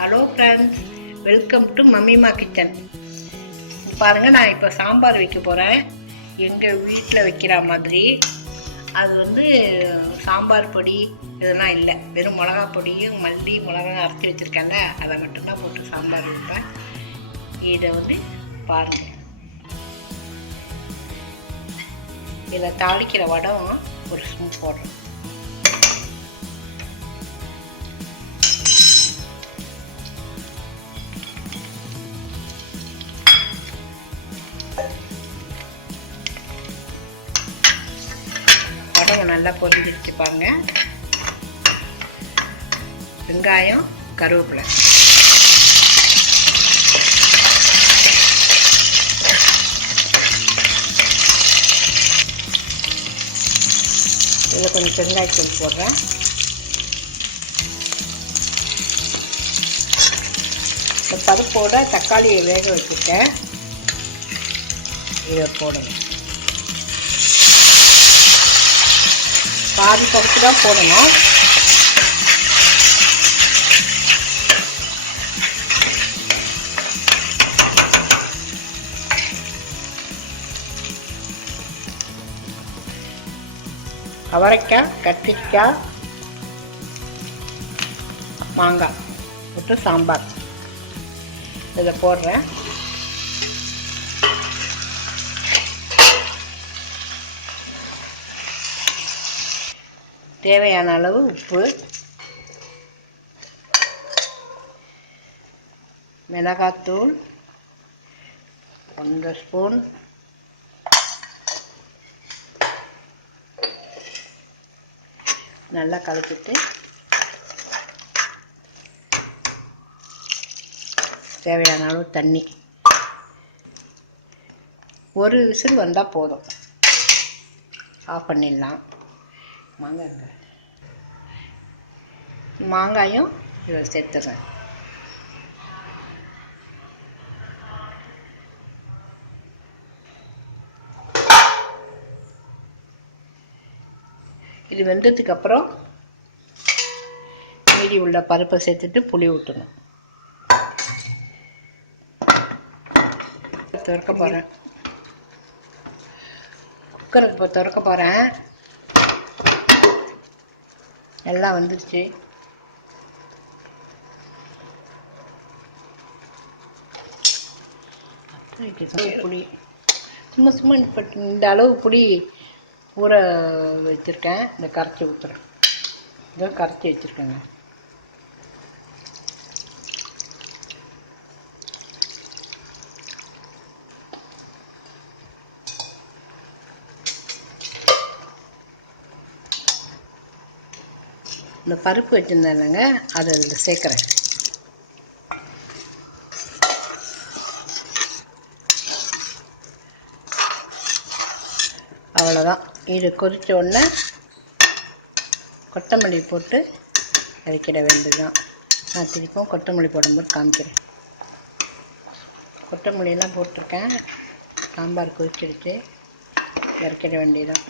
Hello friends, welcome to மம்மிமா kitchen. பாருங்கள், நான் இப்போ சாம்பார் வைக்க போகிறேன். எங்கள் வீட்டில் வைக்கிற மாதிரி. அது வந்து சாம்பார் பொடி இதெல்லாம் இல்லை, வெறும் மிளகா பொடியும் மல்லி மிளகா அரைச்சி வச்சுருக்கேன்ல, அதை மட்டும்தான் போட்டு சாம்பார் வைப்பேன். இதை வந்து பாருங்கள். இதில் தாளிக்கிற வடம் ஒரு ஸ்பூன் போடுறேன். வடம் நல்லா பொரிஞ்சிருச்சு பாருங்க. வெங்காயம், கருவேப்பிலை, இதில் கொஞ்சம் பெருங்காயத்தூள் போடுறேன். இந்த பருப்போட தக்காளியை வேக வச்சுருக்கேன், இதை போடணும். பாதி பருப்பு தான் போடணும். அவரைக்காய், கத்திரிக்காய், மாங்காய் போட்டு சாம்பார் இதை போடுறேன். தேவையான அளவு உப்பு, மிளகாத்தூள் 1 ஸ்பூன், நல்லா கலக்கிட்டு தேவையான அளவு தண்ணி. ஒரு விசில் வந்தால் போதும், ஆஃப் பண்ணிடலாம். மாங்காயும் இதில் சேர்த்துறேன். இது வெந்ததுக்கு அப்புறம் மீதி உள்ள பருப்பை சேர்த்துட்டு புளி ஊற்றணும். திறக்க போகிறேன், குக்கரை இப்போ திறக்க போகிறேன். எல்லாம் வந்துருச்சு. புளி சும்மா இப்போ இந்த அளவு புளி ஊற வச்சுருக்கேன். இந்த கரைச்சி ஊற்றுறேன். இதோ கரைச்சி வச்சுருக்கேங்க. இந்த பருப்பு வச்சுருந்தேங்க, அதை இதில் சேர்க்குறேன். அவ்வளோதான். இது கொதித்த உடனே கொத்தமல்லி போட்டு இறக்கிட வேண்டியதுதான். நான் திருப்பவும் கொத்தமல்லி போடும்போது காமிக்கிறேன். கொத்தமல்லியெல்லாம் போட்டிருக்கேன். சாம்பார் கொதிச்சிடுச்சு, இறக்கிட வேண்டியதுதான்.